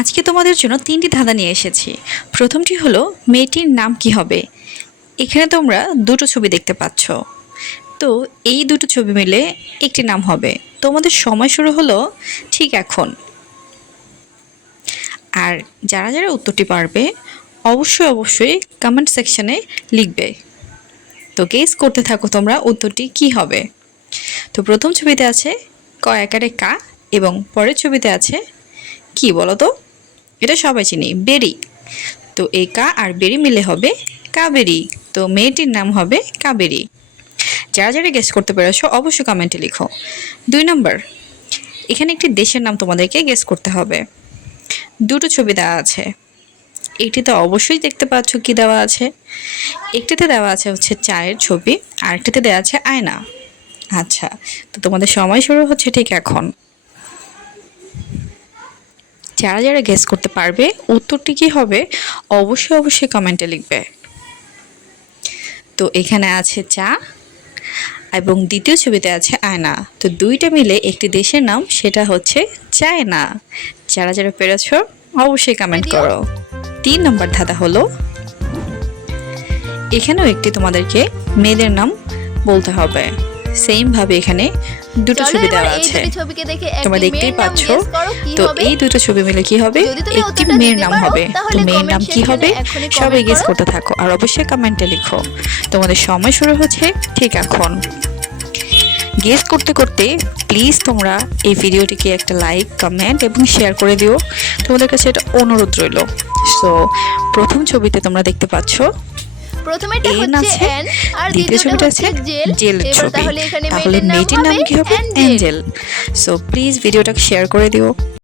আজকে তোমাদের জন্য 3টি ধাঁধা নিয়ে এসেছি। প্রথমটি হলো মেয়েটির নাম কি হবে। এখানে তোমরা দুটো ছবি দেখতে পাচ্ছ। তো এই দুটো ছবি মিলে একটি নাম হবে। তোমাদের সময় শুরু হলো ঠিক এখন। আর যারা যারা উত্তরটি পারবে অবশ্যই কমেন্ট সেকশনে লিখবে। তো গেস করতে থাকো তোমরা উত্তরটি কি হবে। তো প্রথম ছবিতে আছে ক আকারে কা এবং পরের ছবিতে আছে কি বলো তো? এটা সবাই চিনি, বেরি। তো এই কা আর বেরি মিলে হবে কাবেরি। তো মেয়েটির নাম হবে কাবেরি। যারা যারা গেস করতে পেরেছো অবশ্যই কমেন্টে লিখো। 2 নম্বর, এখানে একটি দেশের নাম তোমাদেরকে গেস করতে হবে। দুটো ছবি দেওয়া আছে। একটিতে অবশ্যই দেখতে পাচ্ছ কি দেওয়া আছে। একটিতে দেওয়া আছে হচ্ছে চায়ের ছবি, আর একটিতে দেওয়া আছে আয়না। আচ্ছা, তো তোমাদের সময় শুরু হচ্ছে ঠিক এখন। যারা যারা গেস করতে পারবে উত্তরটি কি হবে অবশ্যই কমেন্টে লিখবে। তো এখানে আছে চা এবং দ্বিতীয় ছবিতে আছে আয়না। তো দুইটা মিলে একটি দেশের নাম, সেটা হচ্ছে চায়না। যারা যারা পেরেছো অবশ্যই কমেন্ট করো। 3 নম্বর ধাঁধা হলো, এখানেও একটি তোমাদেরকে মেয়েদের নাম বলতে হবে। সেম ভাবে এখানে দুটো ছবি দেওয়া আছে, তোমরা দেখতেই পাচ্ছ। তো এই দুটো ছবি মিলে কি হবে, একটি মেয়ের নাম হবে। তো মেয়ের নাম কি হবে সবাই গেস করতে থাকো আর অবশ্যই কমেন্টে লিখো। তোমাদের সময় শুরু হচ্ছে ঠিক এখন। গেস করতে করতে প্লিজ তোমরা এই ভিডিওটিকে একটা লাইক, কমেন্ট এবং শেয়ার করে দিও। তোমাদের কাছে এটা অনুরোধ রইল। সো প্রথম ছবিতে তোমরা দেখতে পাচ্ছ প্রথমেটা এন হচ্ছে আছে, এন আর দ্বিতীয় ছবিটা আছে জেলের ছবি। তাহলে মেয়েটির নাম কি হবে? অ্যাঞ্জেল। সো প্লিজ ভিডিওটাকে শেয়ার করে দিও।